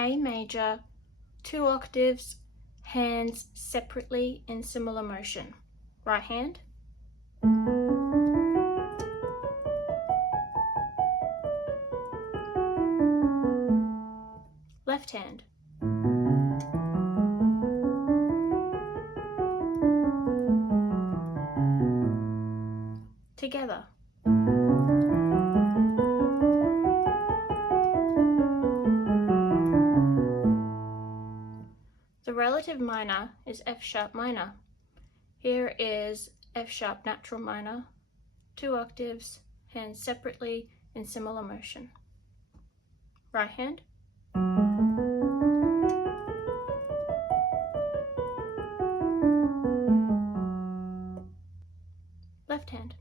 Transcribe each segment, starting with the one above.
A major, 2 octaves, hands separately in similar motion. Right hand. Left hand. Together. The relative minor is F sharp minor. Here is F sharp natural minor, 2 octaves, hands separately in similar motion. Right hand. Left hand.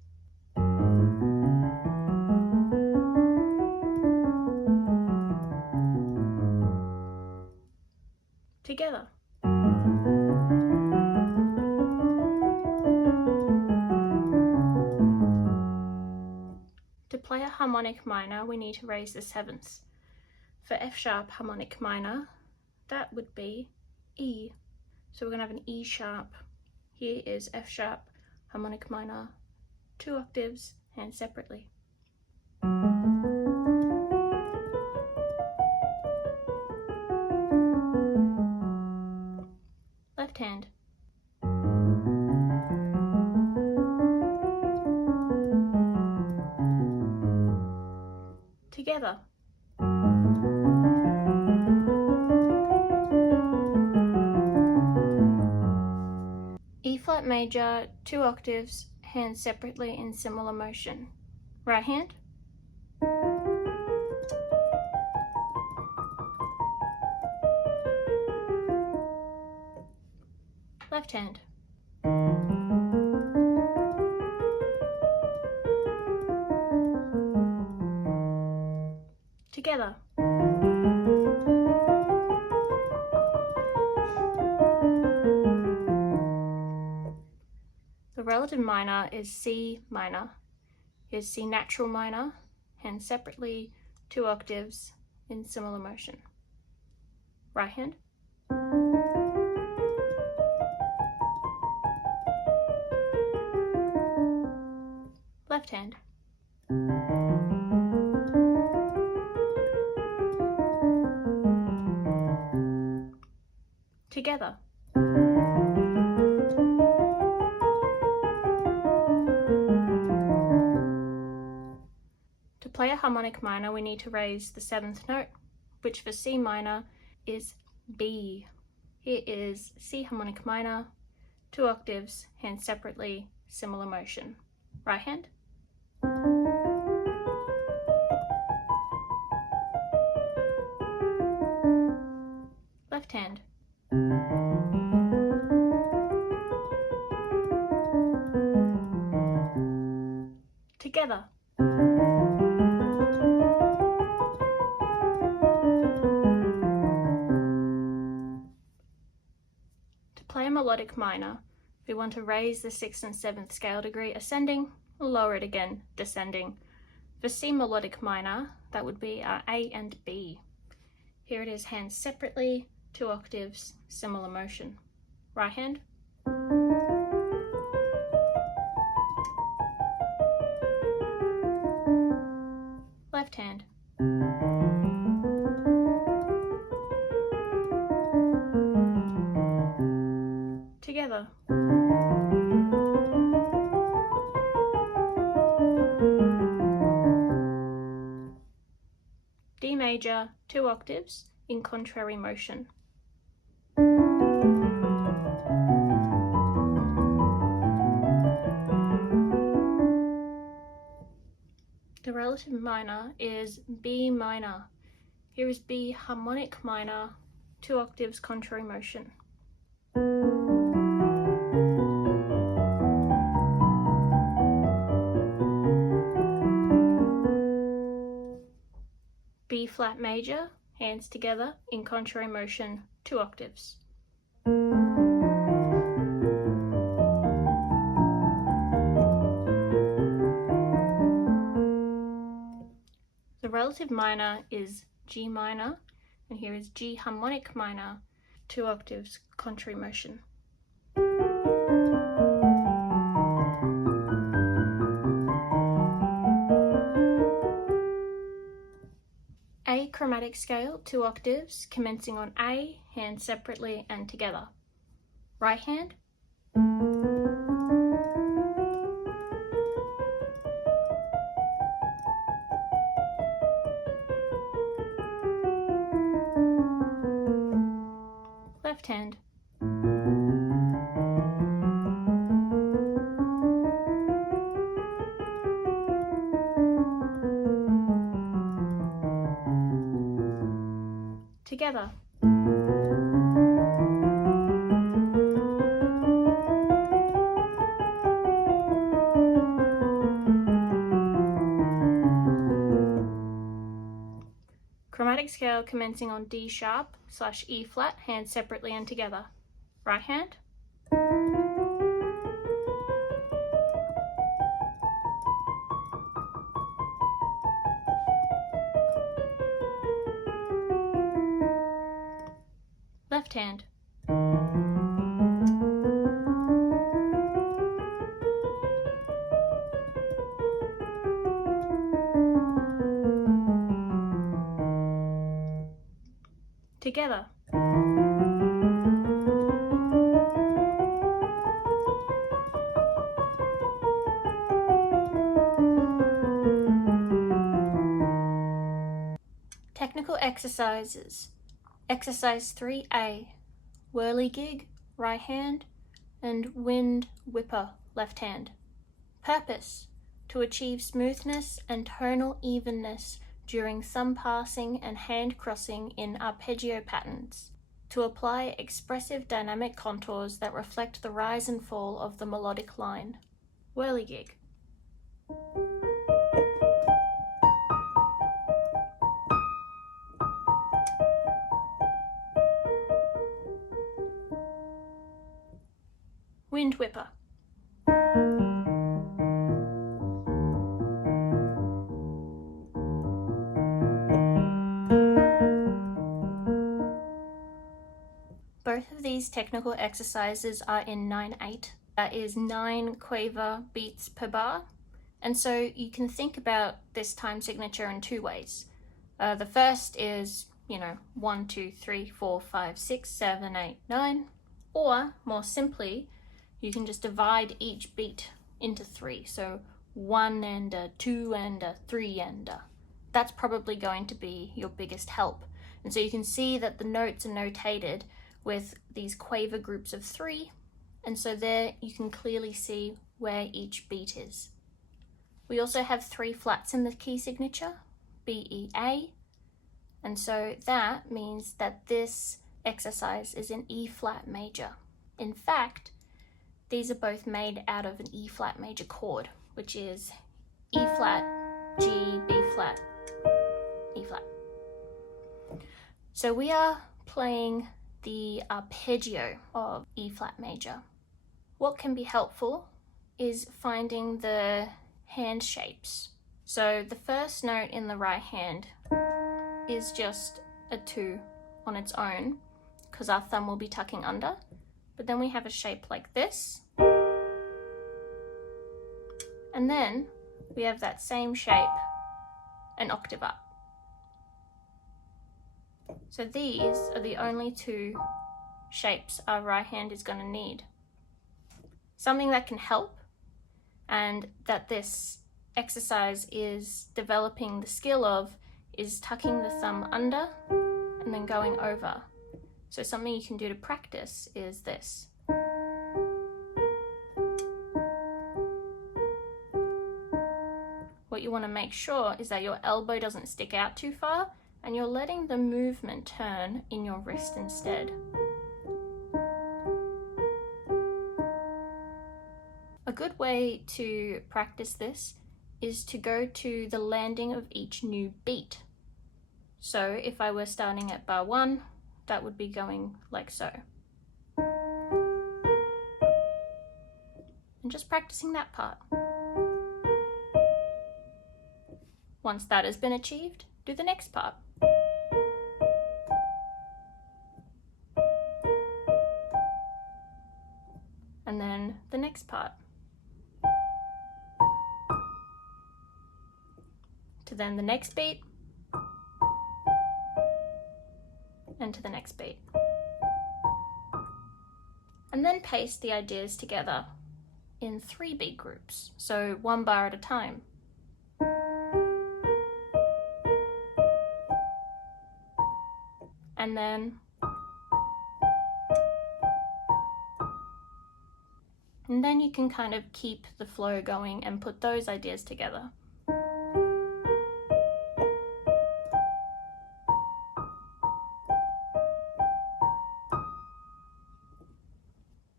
Together. To play a harmonic minor, we need to raise the sevenths. For F sharp harmonic minor, that would be E. So we're going to have an E sharp. Here is F sharp harmonic minor, 2 octaves, hands separately. Left hand. Together. E flat major, 2 octaves, hands separately in similar motion. Right hand. Left hand. Together. The relative minor is C minor. Here's C natural minor, hands separately, 2 octaves in similar motion. Right hand. Left hand. Together. To play a harmonic minor, we need to raise the 7th note, which for C minor is B. Here is C harmonic minor, 2 octaves, hands separately, similar motion. Right hand. Left hand. Together. To play a melodic minor, we want to raise the 6th and 7th scale degree ascending, lower it again descending. For C melodic minor, that would be our A and B. Here it is, hands separately, 2 octaves, similar motion. Right hand. Left hand. Together. D major, 2 octaves, in contrary motion. The relative minor is B minor. Here is B harmonic minor, 2 octaves, contrary motion. B flat major, hands together, in contrary motion, 2 octaves. The relative minor is G minor. And here is G harmonic minor, 2 octaves, contrary motion. A chromatic scale, 2 octaves, commencing on A, hands separately and together. Right hand. Left hand. Together. Chromatic scale commencing on D sharp / E flat, hands separately and together. Right hand. Left hand. Together. Technical exercises. Exercise 3A, Whirlygig, right hand, and Wind Whipper, left hand. Purpose: to achieve smoothness and tonal evenness during thumb passing and hand crossing in arpeggio patterns. To apply expressive dynamic contours that reflect the rise and fall of the melodic line. Whirlygig. Wind Whipper. Both of these technical exercises are in 9/8. That is 9 quaver beats per bar. And so you can think about this time signature in 2 ways. The first is, 1, 2, 3, 4, 5, 6, 7, 8, 9. Or more simply, you can just divide each beat into 3. So 1 and a 2 and a 3 and a. That's probably going to be your biggest help. And so you can see that the notes are notated with these quaver groups of 3. And so there you can clearly see where each beat is. We also have 3 flats in the key signature, B, E, A. And so that means that this exercise is in E flat major. In fact, these are both made out of an E flat major chord, which is E flat, G, B flat, E flat. So we are playing the arpeggio of E flat major. What can be helpful is finding the hand shapes. So the first note in the right hand is just a 2 on its own, because our thumb will be tucking under. But then we have a shape like this. And then we have that same shape an octave up. So these are the only 2 shapes our right hand is going to need. Something that can help, and that this exercise is developing the skill of, is tucking the thumb under and then going over. So something you can do to practice is this. What you want to make sure is that your elbow doesn't stick out too far, and you're letting the movement turn in your wrist instead. A good way to practice this is to go to the landing of each new beat. So if I were starting at bar 1, that would be going like so. And just practicing that part. Once that has been achieved, do the next part. next part. To then the next beat, and to the next beat. And then paste the ideas together in 3 beat groups, so 1 bar at a time. And then you can kind of keep the flow going and put those ideas together.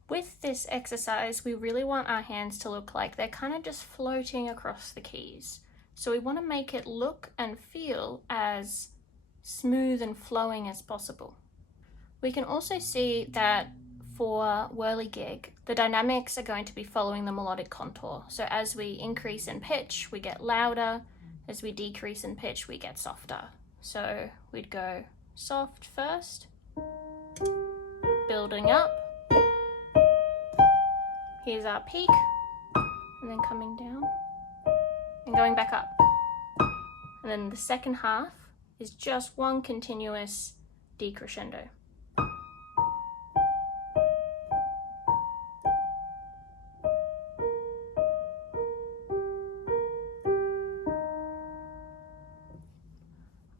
With this exercise, we really want our hands to look like they're kind of just floating across the keys. So we want to make it look and feel as smooth and flowing as possible. We can also see that for Whirlygig, the dynamics are going to be following the melodic contour. So as we increase in pitch, we get louder. As we decrease in pitch, we get softer. So we'd go soft first, building up. Here's our peak, and then coming down and going back up. And then the second half is just one continuous decrescendo.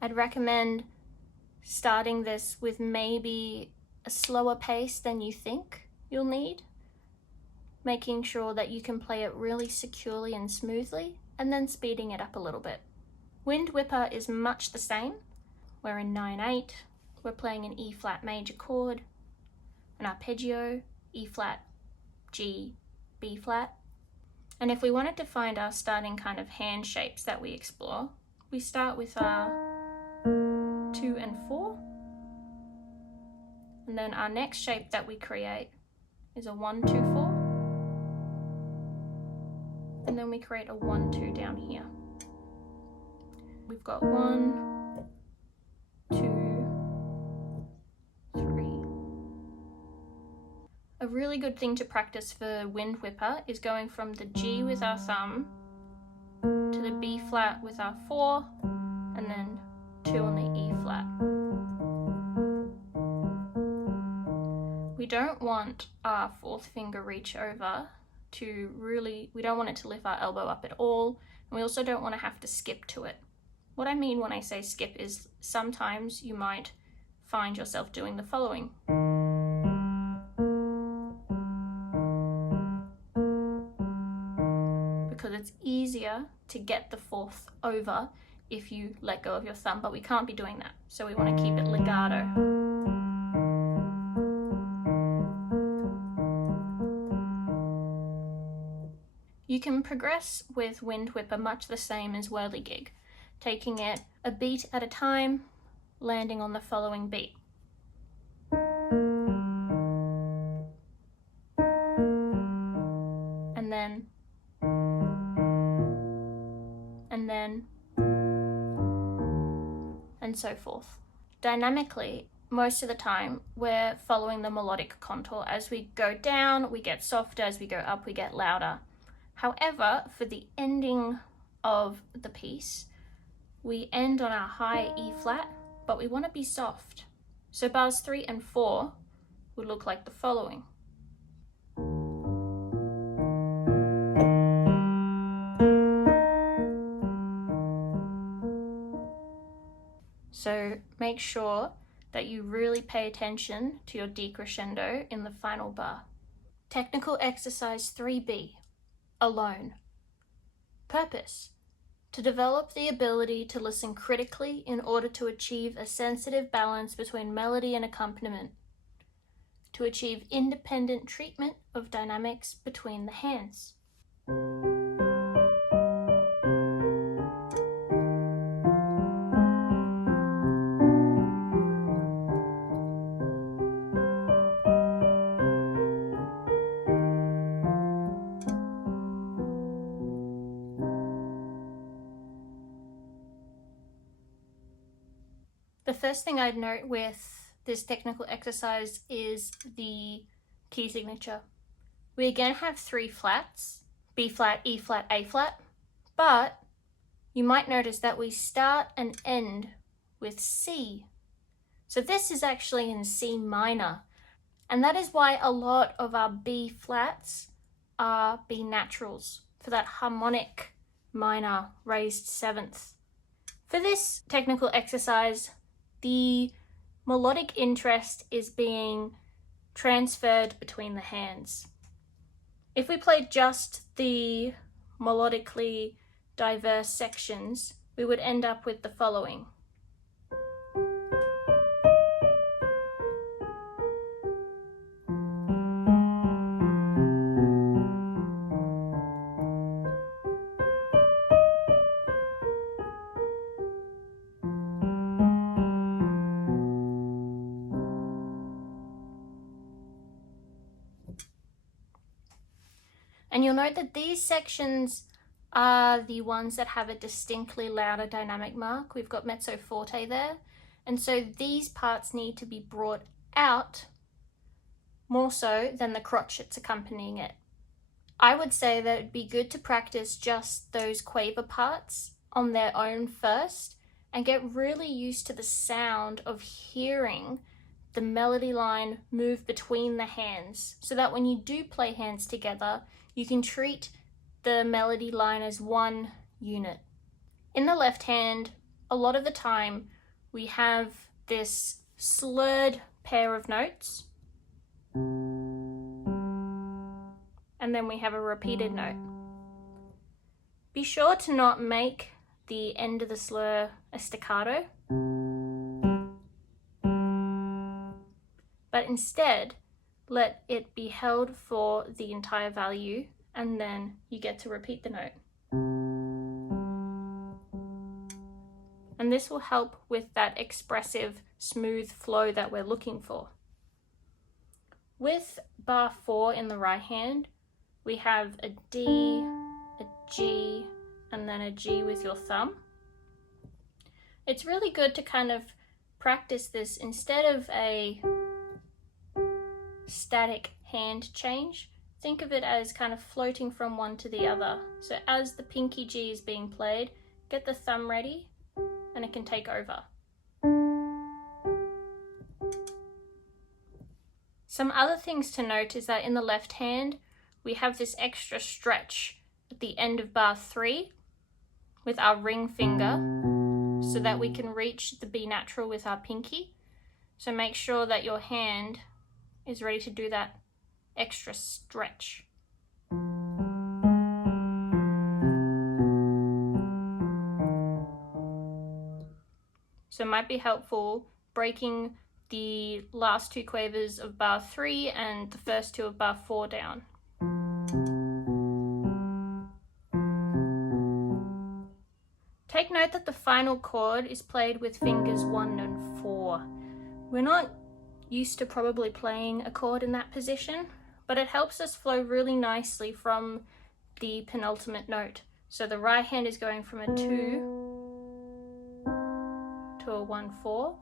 I'd recommend starting this with maybe a slower pace than you think you'll need, making sure that you can play it really securely and smoothly, and then speeding it up a little bit. Wind Whipper is much the same. We're in 9/8, we're playing an E flat major chord, an arpeggio, E flat, G, B flat. And if we wanted to find our starting kind of hand shapes that we explore, we start with our 2 and 4. And then our next shape that we create is a 1, 2, 4. And then we create a 1, 2 down here. We've got 1, 2, 3. A really good thing to practice for Wind Whipper is going from the G with our thumb to the B flat with our 4, and then 2 on the E flat. We don't want our 4th finger reach over to really, we don't want it to lift our elbow up at all, and we also don't want to have to skip to it. What I mean when I say skip is sometimes you might find yourself doing the following. Because it's easier to get the 4th over if you let go of your thumb, but we can't be doing that. So we want to keep it legato. You can progress with Wind Whipper much the same as Whirlygig, taking it a beat at a time, landing on the following beat. And then, and so forth. Dynamically, most of the time, we're following the melodic contour. As we go down, we get softer. As we go up, we get louder. However, for the ending of the piece, we end on our high E flat, but we want to be soft. So bars 3 and 4 would look like the following. So make sure that you really pay attention to your decrescendo in the final bar. Technical exercise 3B, alone. Purpose: to develop the ability to listen critically in order to achieve a sensitive balance between melody and accompaniment. To achieve independent treatment of dynamics between the hands. The first thing I'd note with this technical exercise is the key signature. we again have 3 flats, B flat, E flat, A flat, but you might notice that we start and end with C. So this is actually in C minor, and that is why a lot of our B flats are B naturals, for that harmonic minor raised 7th. For this technical exercise, the melodic interest is being transferred between the hands. If we played just the melodically diverse sections, we would end up with the following. And you'll note that these sections are the ones that have a distinctly louder dynamic mark. We've got mezzo forte there. And so these parts need to be brought out more so than the crotchets accompanying it. I would say that it'd be good to practice just those quaver parts on their own first and get really used to the sound of hearing the melody line move between the hands, so that when you do play hands together, you can treat the melody line as one unit. In the left hand, a lot of the time we have this slurred pair of notes, and then we have a repeated note. Be sure to not make the end of the slur a staccato, but instead let it be held for the entire value, and then you get to repeat the note. And this will help with that expressive, smooth flow that we're looking for. With bar 4 in the right hand, we have a D, a G, and then a G with your thumb. It's really good to kind of practice this instead of a static hand change. Think of it as kind of floating from one to the other. So as the pinky G is being played, get the thumb ready and it can take over. Some other things to note is that in the left hand, we have this extra stretch at the end of bar 3 with our ring finger so that we can reach the B natural with our pinky. So make sure that your hand is ready to do that extra stretch. So it might be helpful breaking the last 2 quavers of bar 3 and the first 2 of bar 4 down. Take note that the final chord is played with fingers 1 and 4. We're not used to probably playing a chord in that position, but it helps us flow really nicely from the penultimate note. So the right hand is going from a 2 to a 1-4.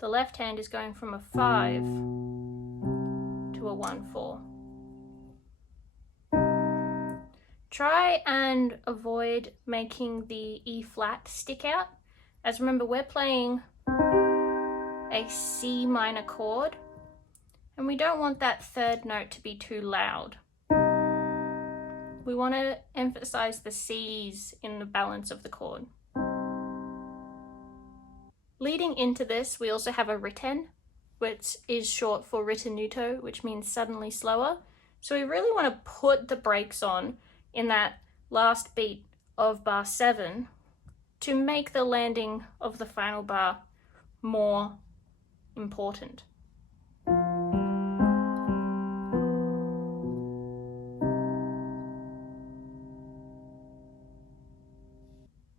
The left hand is going from a 5 to a 1-4. Try and avoid making the E flat stick out, as remember we're playing a C minor chord and we don't want that third note to be too loud. We want to emphasize the C's in the balance of the chord. Leading into this, we also have a riten, which is short for ritenuto, which means suddenly slower. So we really want to put the brakes on in that last beat of bar 7 to make the landing of the final bar more important.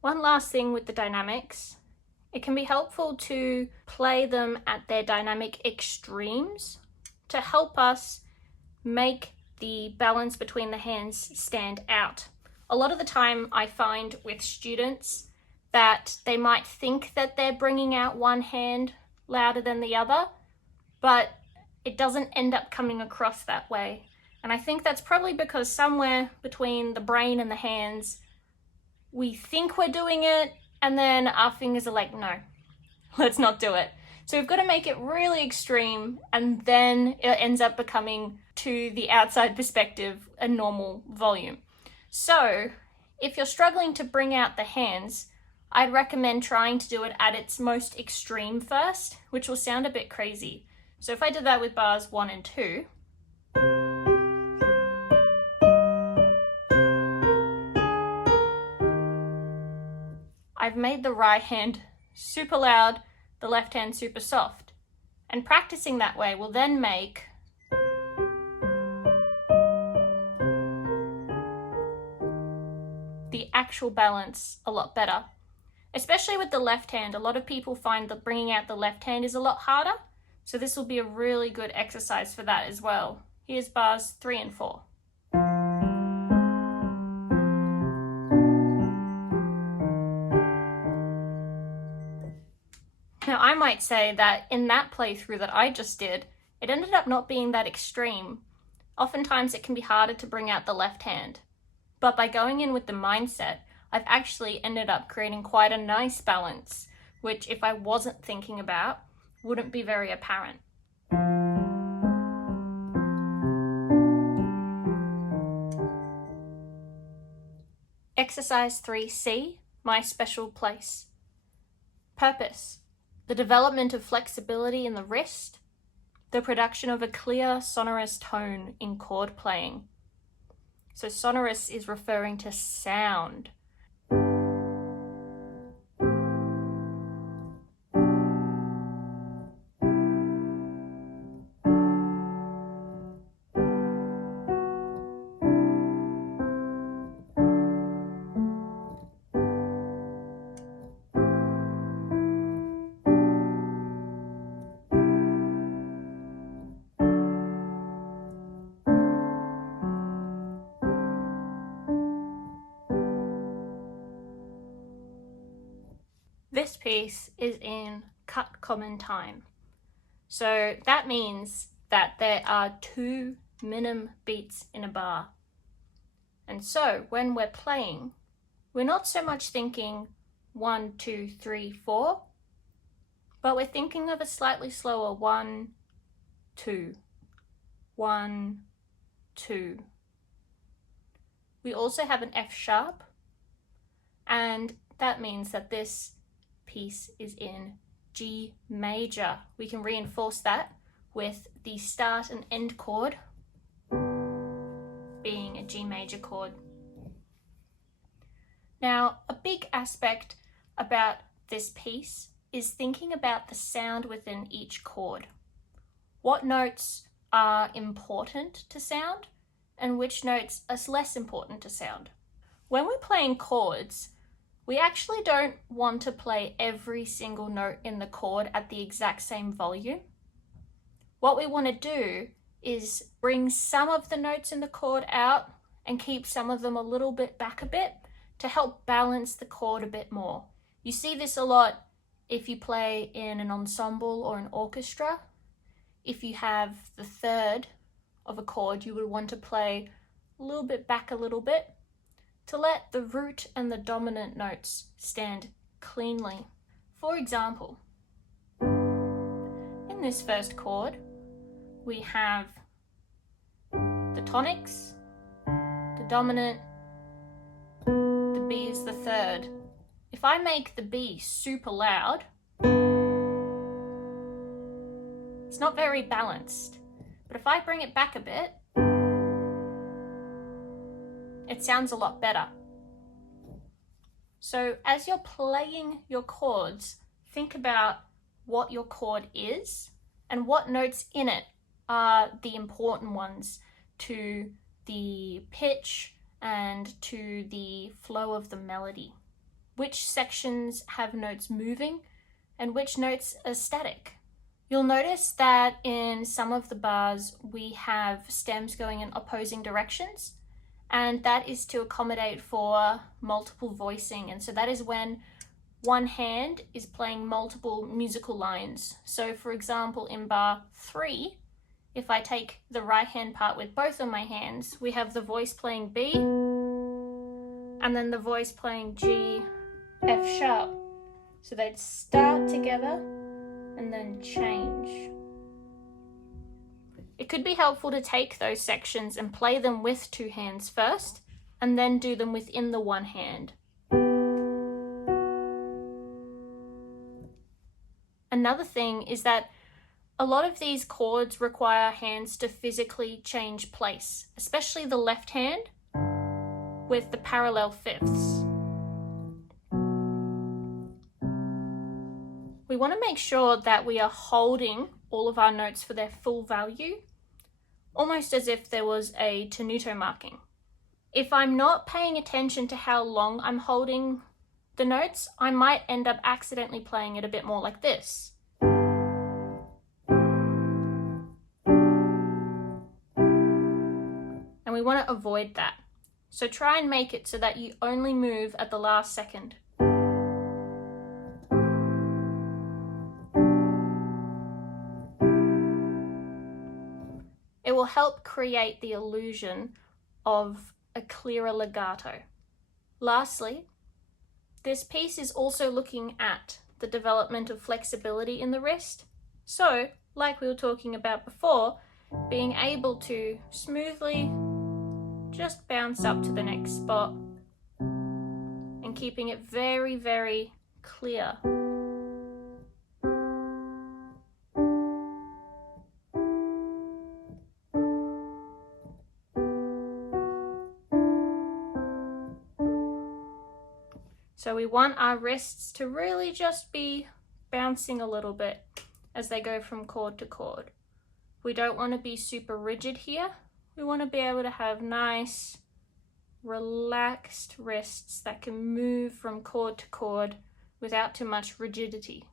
One last thing with the dynamics, it can be helpful to play them at their dynamic extremes to help us make the balance between the hands stand out. A lot of the time I find with students that they might think that they're bringing out one hand louder than the other, but it doesn't end up coming across that way. And I think that's probably because somewhere between the brain and the hands, we think we're doing it, and then our fingers are like, no, let's not do it. So we've got to make it really extreme, and then it ends up becoming, to the outside perspective, a normal volume. So if you're struggling to bring out the hands, I'd recommend trying to do it at its most extreme first, which will sound a bit crazy. So if I did that with bars 1 and 2, I've made the right hand super loud, the left hand super soft. And practicing that way will then make the actual balance a lot better. Especially with the left hand, a lot of people find that bringing out the left hand is a lot harder. So this will be a really good exercise for that as well. Here's bars 3 and 4. Now I might say that in that playthrough that I just did, it ended up not being that extreme. Oftentimes it can be harder to bring out the left hand. But by going in with the mindset, I've actually ended up creating quite a nice balance, which if I wasn't thinking about, wouldn't be very apparent. Exercise 3C, my special place. Purpose: the development of flexibility in the wrist, the production of a clear, sonorous tone in chord playing. So sonorous is referring to sound. This piece is in cut common time. So that means that there are 2 minim beats in a bar. And so when we're playing, we're not so much thinking 1, 2, 3, 4, but we're thinking of a slightly slower 1, 2, 1, 2. We also have an F sharp, and that means that this piece is in G major. We can reinforce that with the start and end chord being a G major chord. Now, a big aspect about this piece is thinking about the sound within each chord. What notes are important to sound and which notes are less important to sound. When we're playing chords, we actually don't want to play every single note in the chord at the exact same volume. What we want to do is bring some of the notes in the chord out and keep some of them a little bit back a bit to help balance the chord a bit more. You see this a lot if you play in an ensemble or an orchestra. If you have the third of a chord, you would want to play a little bit back a little bit to let the root and the dominant notes stand cleanly. For example, in this first chord, we have the tonics, the dominant, the B is the third. If I make the B super loud, it's not very balanced. But if I bring it back a bit, it sounds a lot better. So as you're playing your chords, think about what your chord is and what notes in it are the important ones to the pitch and to the flow of the melody. Which sections have notes moving and which notes are static. You'll notice that in some of the bars we have stems going in opposing directions, and that is to accommodate for multiple voicing. And so that is when one hand is playing multiple musical lines. So for example, in bar 3, if I take the right hand part with both of my hands, we have the voice playing B and then the voice playing G, F sharp. So they'd start together and then change. It could be helpful to take those sections and play them with two hands first, and then do them within the one hand. Another thing is that a lot of these chords require hands to physically change place, especially the left hand with the parallel fifths. We want to make sure that we are holding all of our notes for their full value, almost as if there was a tenuto marking. If I'm not paying attention to how long I'm holding the notes, I might end up accidentally playing it a bit more like this. And we want to avoid that. So try and make it so that you only move at the last second. It will help create the illusion of a clearer legato. Lastly, this piece is also looking at the development of flexibility in the wrist. So, like we were talking about before, being able to smoothly just bounce up to the next spot and keeping it very, very clear. So we want our wrists to really just be bouncing a little bit as they go from chord to chord. We don't want to be super rigid here. We want to be able to have nice, relaxed wrists that can move from chord to chord without too much rigidity.